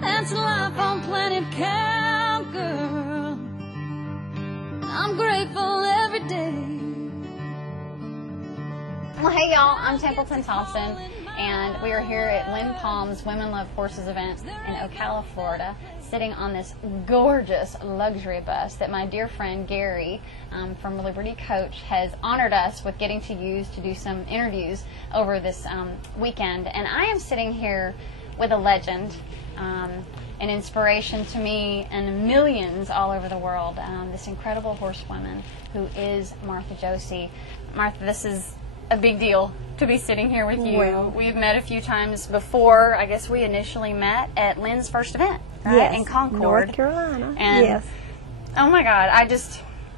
That's life on planet cowgirl. I'm grateful every day. Well, hey y'all, I'm Templeton Thompson, and we are here at Lynn Palm's Women Love Horses event in Ocala, Florida, sitting on this gorgeous luxury bus that my dear friend Gary from Liberty Coach has honored us with getting to use to do some interviews over this weekend. And I am sitting here with a legend, an inspiration to me and millions all over the world, this incredible horsewoman who is Martha Josey. Martha, this is a big deal to be sitting here with you. Well, we've met a few times before. I guess we initially met at Lynn's first event, right? Yes, In Concord, North Carolina. And yes. Oh my God,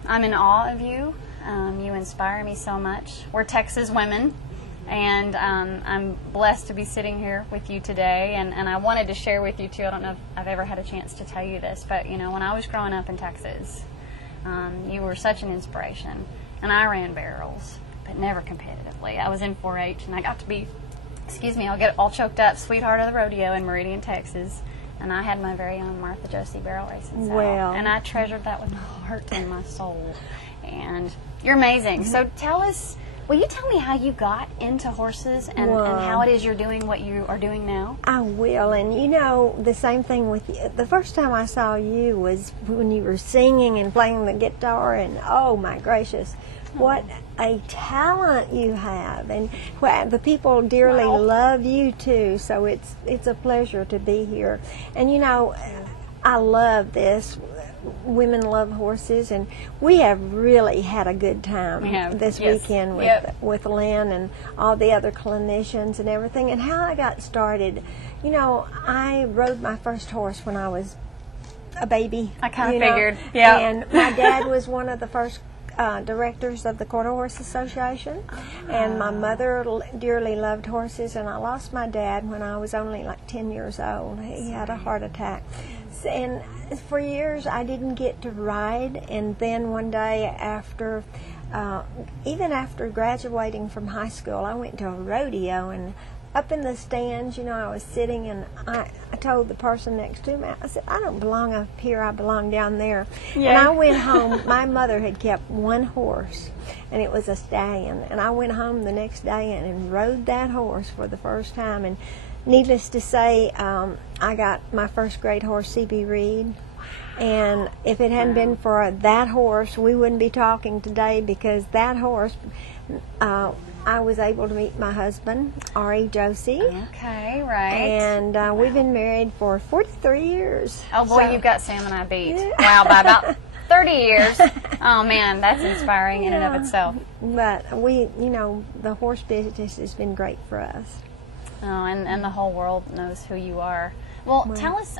I'm in awe of you. You inspire me so much. We're Texas women, and I'm blessed to be sitting here with you today. And I wanted to share with you too. I don't know if I've ever had a chance to tell you this, but you know, when I was growing up in Texas, you were such an inspiration. And I ran barrels, but never competitively. I was in 4-H, and I got to be, I'll get all choked up, sweetheart of the rodeo in Meridian, Texas. And I had my very own Martha Josey barrel racing saddle. Well. And I treasured that with my heart and my soul. And you're amazing. So will you tell me how you got into horses and how it is you're doing what you are doing now? I will. And you know, the same thing with you. The first time I saw you was when you were singing and playing the guitar, and oh my gracious, what a talent you have, and the people dearly love you too, so it's a pleasure to be here. And you know, I love this. Women love horses, and we have really had a good time this weekend with Lynn and all the other clinicians and everything. And how I got started, you know, I rode my first horse when I was a baby. I kind of figured, yeah. And my dad was one of the first directors of the Quarter Horse Association, and my mother dearly loved horses, and I lost my dad when I was only like 10 years old. He had a heart attack, and for years I didn't get to ride. And then one day after even after graduating from high school, I went to a rodeo, and up in the stands, you know, I was sitting, and I told the person next to me, I said, I don't belong up here, I belong down there. Yeah. And I went home. My mother had kept one horse, and it was a stallion. And I went home the next day and rode that horse for the first time. And needless to say, I got my first great horse, C.B. Reed. And if it hadn't been for that horse, we wouldn't be talking today, because that horse, I was able to meet my husband, R.E. Josey. Okay, right. And we've been married for 43 years. Oh boy, so, you've got Sam and I beat. Yeah. Wow, by about 30 years. Oh man, that's inspiring in and of itself. But we, you know, the horse business has been great for us. Oh, and the whole world knows who you are. Well, tell us,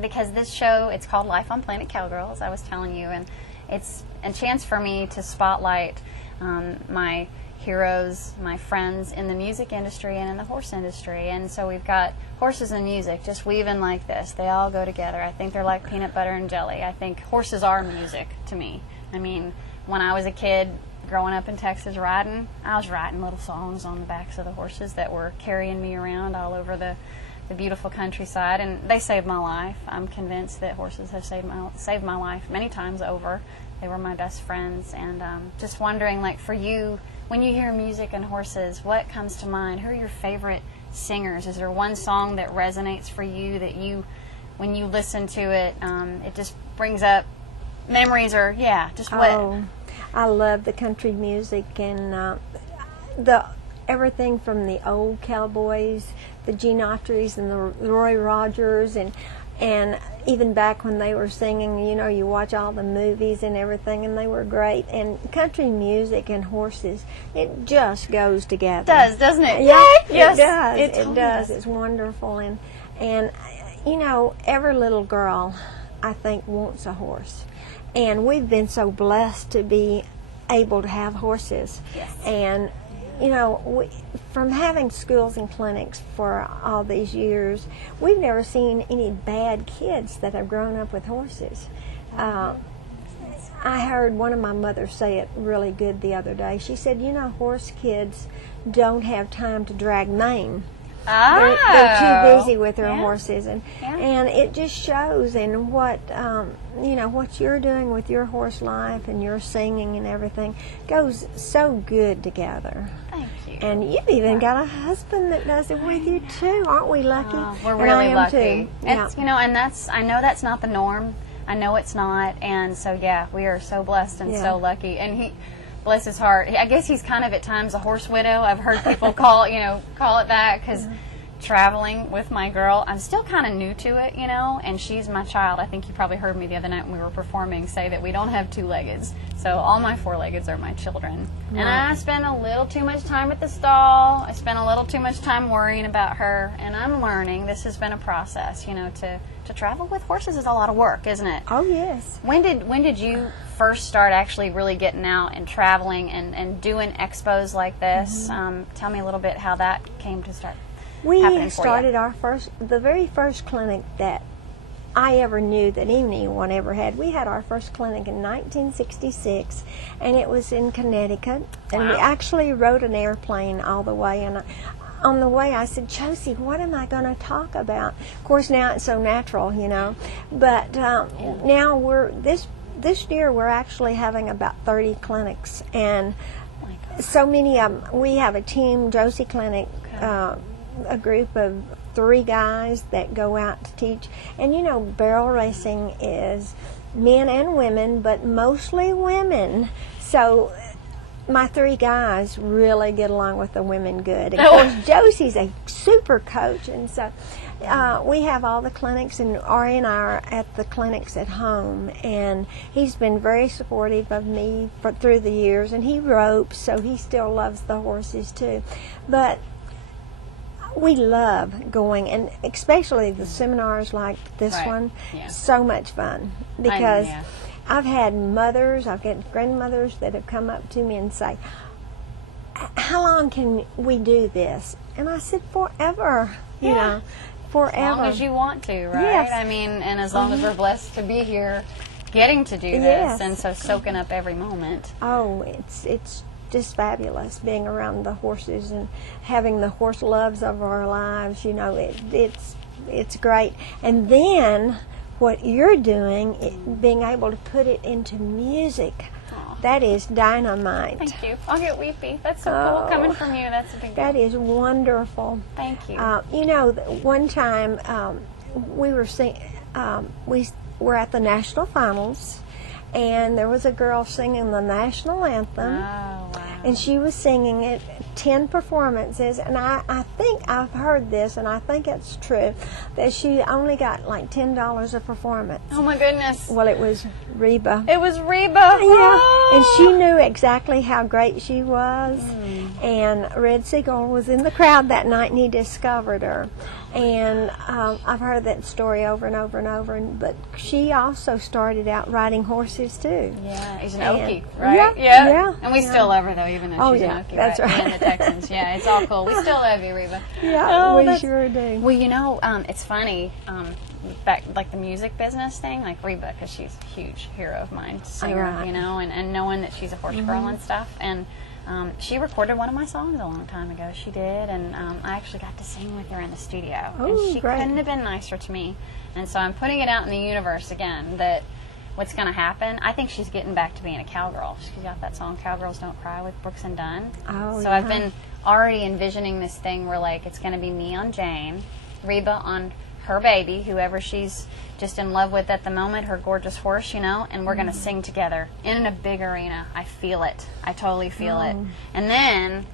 because this show, it's called Life on Planet Cowgirl, as I was telling you, and it's a chance for me to spotlight my heroes, my friends in the music industry and in the horse industry. And so we've got horses and music just weaving like this. They all go together. I think they're like peanut butter and jelly. I think horses are music to me. I mean, when I was a kid growing up in Texas riding, I was writing little songs on the backs of the horses that were carrying me around all over the beautiful countryside, and they saved my life. I'm convinced that horses have saved my life many times over. They were my best friends. And just wondering, like, for you, when you hear music and horses, what comes to mind? Who are your favorite singers? Is there one song that resonates for you that when you listen to it, it just brings up memories, or just what? Oh, I love the country music, and everything from the old cowboys, the Gene Autry's and the Roy Rogers, and even back when they were singing, you know, you watch all the movies and everything, and they were great. And country music and horses, it just goes together. It does, doesn't it? Yeah, yes, it does. It totally does. It's wonderful. And you know, every little girl, I think, wants a horse. And we've been so blessed to be able to have horses. Yes. And you know, from having schools and clinics for all these years, we've never seen any bad kids that have grown up with horses. I heard one of my mothers say it really good the other day. She said, you know, horse kids don't have time to drag mane. They're too busy with their Yeah. horses, and Yeah. and it just shows in what what you're doing with your horse life and your singing and everything goes so good together. Thank you. And you've even got a husband that does it with you too. Aren't we lucky? We're And I really am lucky. too. Yeah. It's, and I know that's not the norm. I know it's not, and so yeah, we are so blessed and Yeah. so lucky. And he, bless his heart, I guess he's kind of at times a horse widow. I've heard people call it that, because traveling with my girl, I'm still kind of new to it, and she's my child. I think you probably heard me the other night when we were performing say that we don't have two-leggeds, so all my four-leggeds are my children. And I spend a little too much time at the stall. I spend a little too much time worrying about her, and I'm learning. This has been a process, to travel with horses is a lot of work, isn't it? Oh yes. When did you first start actually really getting out and traveling and doing expos like this? Tell me a little bit how that came to start. We happening for started you. the very first clinic that I ever knew that anyone ever had. We had our first clinic in 1966, and it was in Connecticut. And we actually rode an airplane all the way. And on the way, I said, Josie, what am I going to talk about? Of course, now it's so natural, But now this year we're actually having about 30 clinics, and so many of them. We have a team, Josie Clinic. A group of 3 guys that go out to teach. And barrel racing is men and women, but mostly women. So my 3 guys really get along with the women good. Of course, Josie's a super coach, and so we have all the clinics, and Ari and I are at the clinics at home, and he's been very supportive of me through the years, and he ropes, so he still loves the horses too. But we love going, and especially the seminars like this one. Yeah. So much fun, because yeah. I've had mothers, I've got grandmothers that have come up to me and say, how long can we do this? And I said, forever, forever. As long as you want to, right? Yes. I mean, and as long as we're blessed to be here getting to do this, Yes. and so soaking up every moment. Oh, it's just fabulous being around the horses and having the horse loves of our lives. It's great. And then what you're doing, being able to put it into music, that is dynamite. Thank you. I'll get weepy. That's so cool coming from you. That's a big deal. That is wonderful. Thank you. One time we were we were at the national finals, and there was a girl singing the national anthem. Oh, wow. And she was singing it 10 performances, and I think I've heard this, and I think it's true, that she only got like $10 a performance. Oh my goodness. Well, it was Reba. It was Reba. Yeah, and she knew exactly how great she was. And Red Seagull was in the crowd that night, and he discovered her. And I've heard that story over and over and over. But she also started out riding horses too. Yeah, he's an And- Okie, right? Yeah. And we still love her though, even though she's an Okie, that's right. And the Texans. Yeah, it's all cool. We still love you, Reba. Yeah, Oh, we that's- sure do. Well, it's funny. Back like the music business thing, like Reba, because she's a huge hero of mine, singer, Right. and knowing that she's a horse girl and stuff, and she recorded one of my songs a long time ago. She did, and I actually got to sing with her in the studio, Oh, and she great. couldn't have been nicer to me. And so I'm putting it out in the universe again that what's going to happen. I think she's getting back to being a cowgirl. She's got that song "Cowgirls Don't Cry" with Brooks and Dunn. Oh, So I've been already envisioning this thing where like it's going to be me on Jane, Reba on her baby, whoever she's just in love with at the moment, her gorgeous horse, and we're going to sing together in a big arena. I feel it. I totally feel it. And then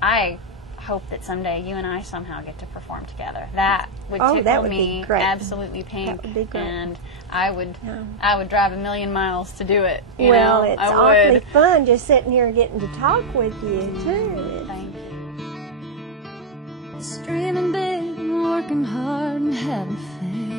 I hope that someday you and I somehow get to perform together. That would tickle that would me be great. absolutely pink. That would be great. And I would drive 1,000,000 miles to do it. Well, it's I awfully would. fun just sitting here getting to talk with you, too. Thank you. Just dreaming big, working hard and having faith.